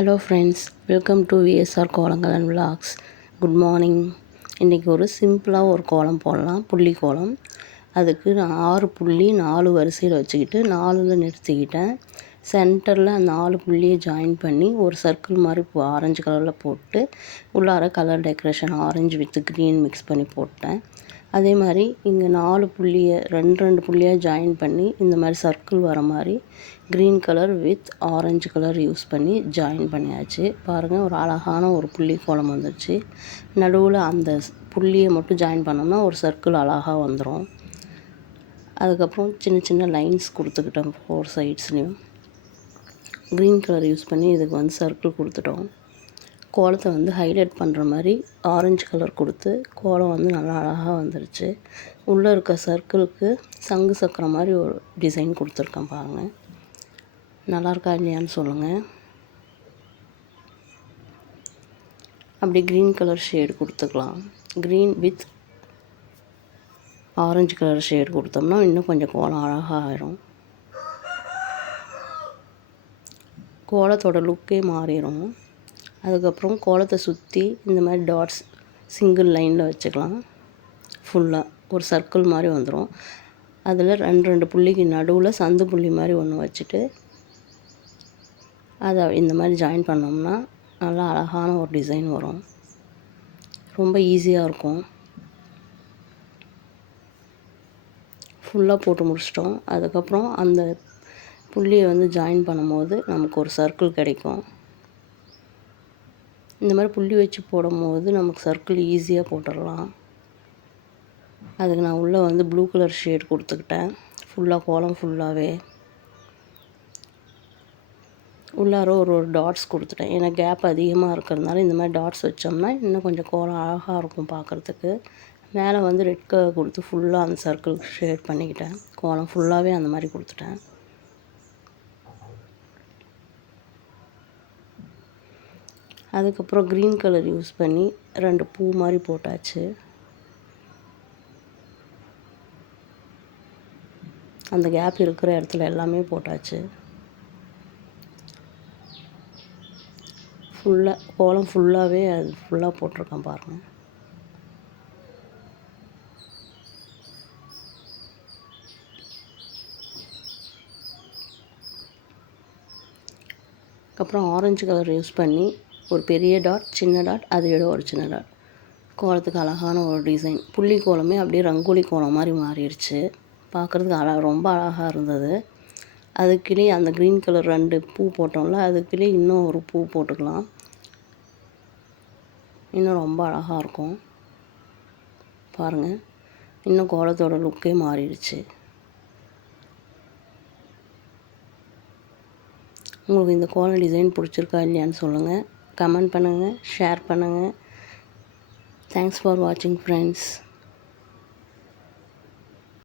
Hello friends, welcome to VSR Kolangal and vlogs. Good morning. இன்றைக்கி ஒரு சிம்பிளாக ஒரு கோலம் போடலாம், புள்ளி கோலம். அதுக்கு நான் 6 புள்ளி 4 வரிசையில் வச்சுக்கிட்டு 4ல் நிறுத்திக்கிட்டேன். சென்டரில் அந்த 4 புள்ளியை ஜாயின் பண்ணி ஒரு சர்க்கிள் மாதிரி ஆரஞ்சு கலரில் போட்டு உள்ளார colour decoration orange with green mix பண்ணி போட்டேன். அதே மாதிரி இங்கே 4 புள்ளியை ரெண்டு புள்ளியாக ஜாயின் பண்ணி இந்த மாதிரி சர்க்கிள் வர மாதிரி green colour with orange colour use பண்ணி ஜாயின் பண்ணியாச்சு. பாருங்கள், ஒரு அழகான ஒரு புள்ளி கோலம் வந்துடுச்சு. நடுவில் அந்த புள்ளியை மட்டும் ஜாயின் பண்ணோம்னா ஒரு சர்க்கிள் அழகாக வந்துடும். அதுக்கப்புறம் சின்ன சின்ன லைன்ஸ் கொடுத்துக்கிட்டோம் 4 சைட்ஸ்லேயும். க்ரீன் கலர் யூஸ் பண்ணி இதுக்கு வந்து சர்க்கிள் கொடுத்துட்டோம். கோலத்தை வந்து ஹைலைட் பண்ணுற மாதிரி ஆரஞ்சு கலர் கொடுத்து கோலம் வந்து நல்லா அழகாக வந்துடுச்சு. உள்ளே இருக்க சர்க்கிளுக்கு சங்கு சக்கரம் மாதிரி ஒரு டிசைன் கொடுத்துருக்கேன். பாருங்கள், நல்லாயிருக்கா இல்லையான்னு சொல்லுங்கள். அப்படி க்ரீன் கலர் ஷேடு கொடுத்துக்கலாம். Green with orange colour shade கொடுத்தோம்னா இன்னும் கொஞ்சம் கோலம் அழகாக ஆயிரும். கோலத்தோட லுக்கே மாறிடும். அதுக்கப்புறம் கோலத்தை சுற்றி இந்த மாதிரி டாட்ஸ் சிங்கிள் லைனில் வச்சுக்கலாம். ஃபுல்லாக ஒரு சர்க்கிள் மாதிரி வந்துடும். அதில் ரெண்டு புள்ளிக்கு நடுவில் சந்து புள்ளி மாதிரி ஒன்று வச்சுட்டு அதை இந்த மாதிரி ஜாயின் பண்ணோம்னா நல்லா அழகான ஒரு டிசைன் வரும். ரொம்ப ஈஸியாக இருக்கும். ஃபுல்லாக போட்டு முடிச்சிட்டோம். அதுக்கப்புறம் அந்த புள்ளியை வந்து ஜாயின் பண்ணும்போது நமக்கு ஒரு சர்க்கிள் கிடைக்கும். இந்த மாதிரி புள்ளி வச்சு போடும்போது நமக்கு சர்க்கிள் ஈஸியாக போட்டுடலாம். அதுக்கு நான் உள்ளே வந்து ப்ளூ கலர் ஷேட் கொடுத்துக்கிட்டேன். ஃபுல்லாக கோலம் ஃபுல்லாகவே உள்ளார ஒரு டாட்ஸ் கொடுத்துட்டேன். ஏன்னா கேப் அதிகமாக இருக்கிறதுனால இந்த மாதிரி டாட்ஸ் வச்சோம்னா இன்னும் கொஞ்சம் கோலம் அழகாக இருக்கும் பார்க்குறதுக்கு. மேலே வந்து ரெட் கலர் கொடுத்து ஃபுல்லாக அந்த சர்க்கிள் ஷேட் பண்ணிக்கிட்டேன். கோலம் ஃபுல்லாகவே அந்த மாதிரி கொடுத்துட்டேன். அதுக்கப்புறம் க்ரீன் கலர் யூஸ் பண்ணி 2 பூ மாதிரி போட்டாச்சு. அந்த கேப் இருக்கிற இடத்துல எல்லாமே போட்டாச்சு. ஃபுல்லாக கோலம் ஃபுல்லாகவே அது ஃபுல்லாக போட்டிருக்கேன் பாருங்கள். அப்புறம் ஆரஞ்சு கலர் யூஸ் பண்ணி ஒரு பெரிய டாட், சின்ன டாட், அதை விட ஒரு சின்ன டாட். கோலத்துக்கு அழகான ஒரு டிசைன். புள்ளி கோலமே அப்படியே ரங்கோலி கோலம் மாதிரி மாறிடுச்சு. பார்க்குறதுக்கு ரொம்ப அழகாக இருந்தது. அதுக்குள்ளே அந்த க்ரீன் கலர் 2 பூ போட்டோம்ல, அதுக்குள்ளே இன்னும் ஒரு பூ போட்டுக்கலாம். இன்னும் ரொம்ப அழகாக இருக்கும். பாருங்கள், இன்னும் கோலத்தோட லுக்கே மாறிடுச்சு. உங்களுக்கு இந்த கோலம் டிசைன் பிடிச்சிருக்கா இல்லையான்னு சொல்லுங்கள். கமெண்ட் பண்ணுங்கள், ஷேர் பண்ணுங்கள். தேங்க்ஸ் ஃபார் வாட்சிங் ஃப்ரெண்ட்ஸ்.